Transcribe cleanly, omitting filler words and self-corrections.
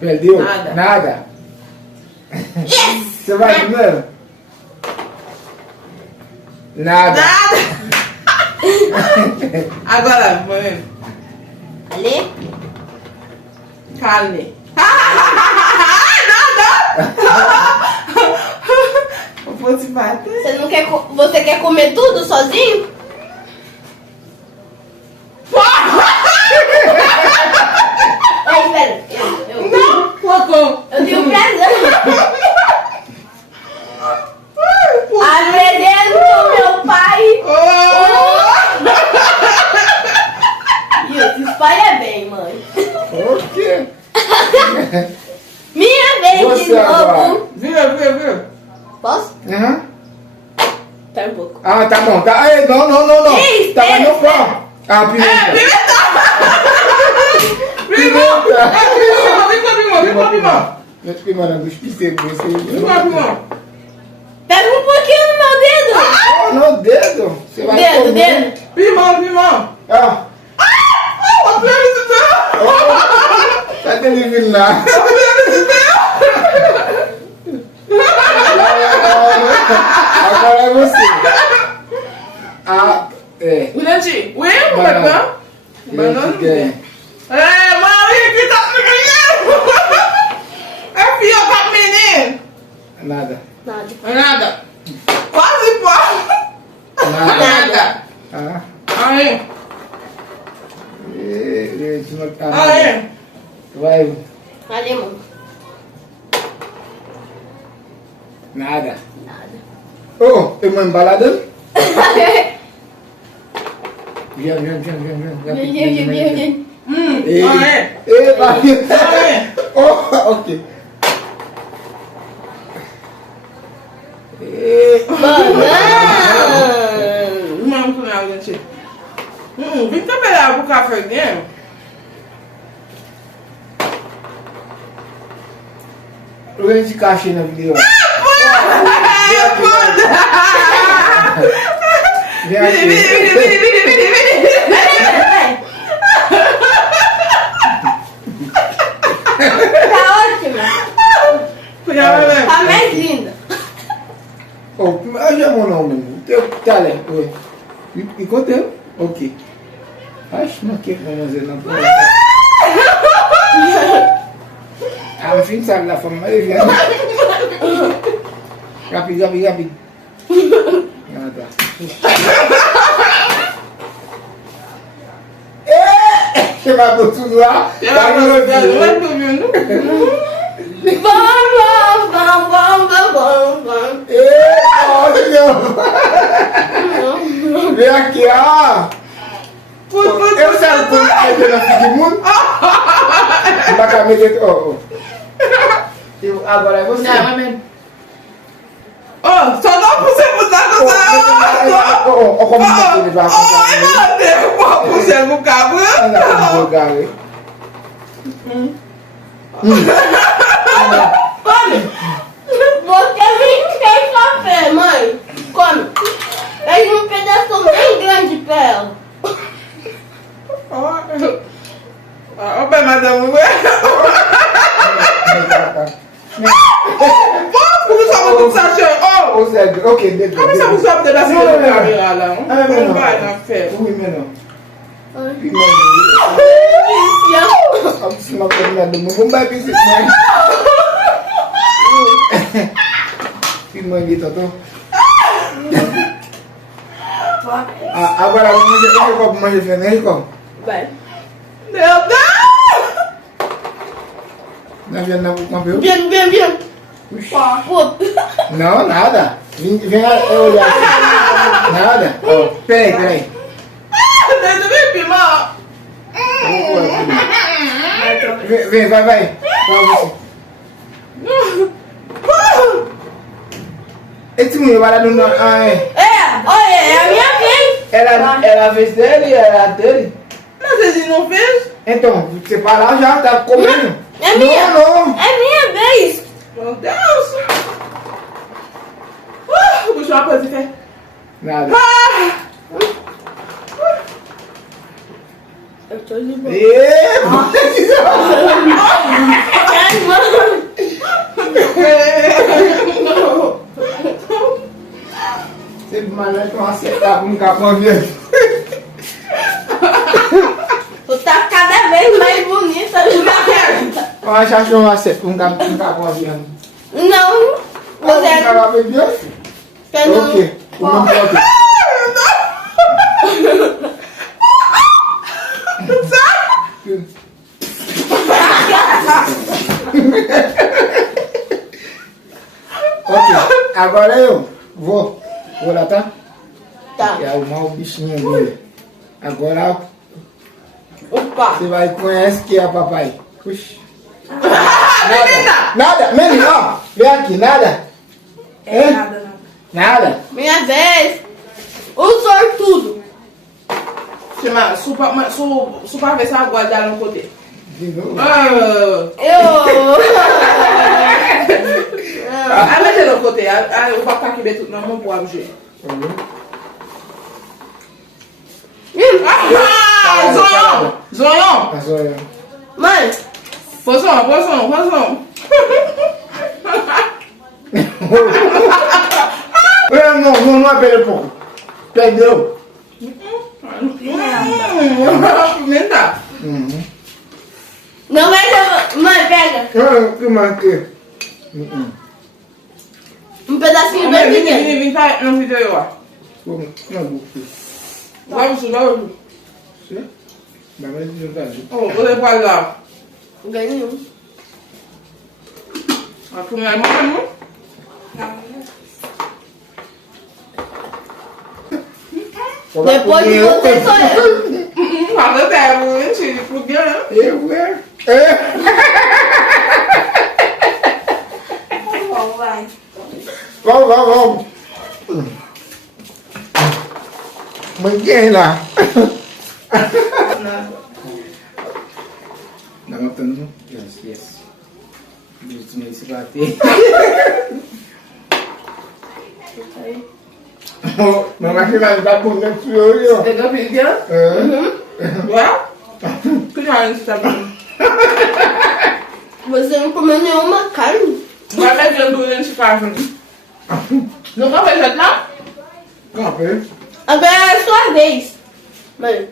Perdeu? Nada. Nada. Yes! Você vai primeiro? Nada. Nada. Agora, mãe. Ali? Carne. Nada. Eu vou te bater. Você quer comer tudo sozinho? Ai, espera. Não, Cocô. Eu tenho um presente. Apresento meu pai. Isso, espalha bem, mãe. O quê? Minha vez Você de novo. agora. Vira. Posso? Aham. Tá um pouco. Ah, tá bom. Tá. Aí, não. Ih, Tava espera, no pão. Ah, pimenta. Pimenta. Deixa eu mandar dos pisetos. Pega um pouquinho no meu dedo. Oh, no dedo. Você vai comer. Dedo. Pimão. Ah. Tá delivando lá. Agora é você. Ah, é. Grande. Ué, banana. Banana. Mãe, que tá me ganhando. É pior pra menino. Nada. Nada. Quase pô. Nada. Ah. Aí. Aí. Vai. Ali, mano. Nada. Oh, tem uma embalada? Vem. Oh, ok. Vamos com ela, gente. Vem trabalhar pro café dentro. Vem de caixa na video. Vem aqui. Tá ótima. Tá mais linda. Oh, eu já vou não mesmo. Tá ali. E quanto tempo? Ok. Acho que não quer fazer não. Ah, enfim, sabe lá fora, mas ele rápido. Nada. Você vai por tudo lá? Tá no meu Vamos. Vem aqui, ó. Eu sabe como é que eu fico de mundo? Na camisa, agora é você. Não, mesmo. Só dá pra você botar no Como é que ele vai contar? Não, você no cabo. Come. Você me quer café, mãe. Come. Pega um pedaço bem grande pra ela. Ó, bem, madame. Por que só botou sachê? Ok, deixa. Como você não sabe da sua caminhada lá? Não vai na festa. Oui, mais non. Agora vamos manger genérico? Vai. Meu Deus! Não viu não viu? Bien. Não, nada. Vem olhar. Nada. Peraí. Deixa eu ver, pimão. Vem, vai. Esse menino vai lá no... Olha, é a minha vez. Era a vez dele e era a dele? Mas ele não fez? Então, você vai lá já, tá comendo. É minha. Não. É minha vez. Meu Deus. Vou chamar pra você. Nada. Eu tô de boa. um capão verde. Tu tá cada vez mais bonita. Eu acho um capão verde. Não, você Um capão verde? quer não. O quê? O nome é o quê? Ok, agora eu vou lá, tá? Tá. E arrumar o bichinho dele. Agora Opa. você vai conhecer que é papai. Puxa. Menina! Nada, menina, ó. Vem aqui, nada. É nada, não. Nada. Minha vez. O sortudo. Chama, super ver se ela guarda no côté. De novo. Eu. Ah, mettez le côté. Ah, on va pas qu'il tout dans mon poids jouer. Ah, Zoyon! Zoyon! Tá só eu. Mãe, Poisson. Não apelei pouco. Perdeu. Pimenta. não vai levar. Mãe, pega. Que manquei. Um pedacinho bem pequeno. Vem cá no vídeo aí, ó. Não, buffet. Vamos. Sim? Mas vai juntar junto. Oh, você pode lá. Ganhei um. A primeira mão. Depois de você sou eu. Mas eu quero, gente, porque né? Eu, é. Bom, vai. Vamos. Manguei lá. Não, matando. Yes. Isso nem se bater. Mamãe que vai dar por dentro de hoje, ó. Pegou a pilha? Ué? Que já você tá bom? Você não comeu nenhuma carne? Vai pegando dentro de casa. Nunca fez lá? Não, peraí. Agora é a sua vez. Mãe.